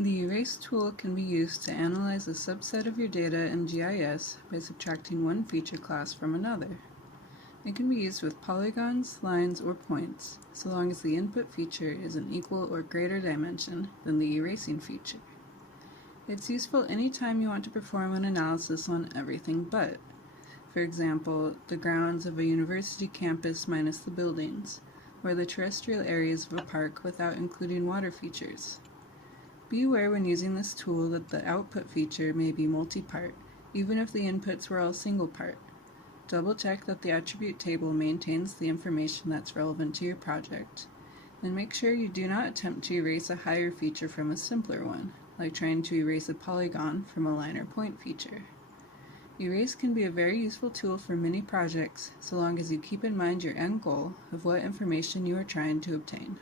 The Erase tool can be used to analyze a subset of your data in GIS by subtracting one feature class from another. It can be used with polygons, lines, or points, so long as the input feature is an equal or greater dimension than the erasing feature. It's useful anytime you want to perform an analysis on everything but, for example, the grounds of a university campus minus the buildings, or the terrestrial areas of a park without including water features. Be aware when using this tool that the output feature may be multi-part, even if the inputs were all single-part. Double-check that the attribute table maintains the information that's relevant to your project, and make sure you do not attempt to erase a higher feature from a simpler one, like trying to erase a polygon from a line or point feature. Erase can be a very useful tool for many projects, so long as you keep in mind your end goal of what information you are trying to obtain.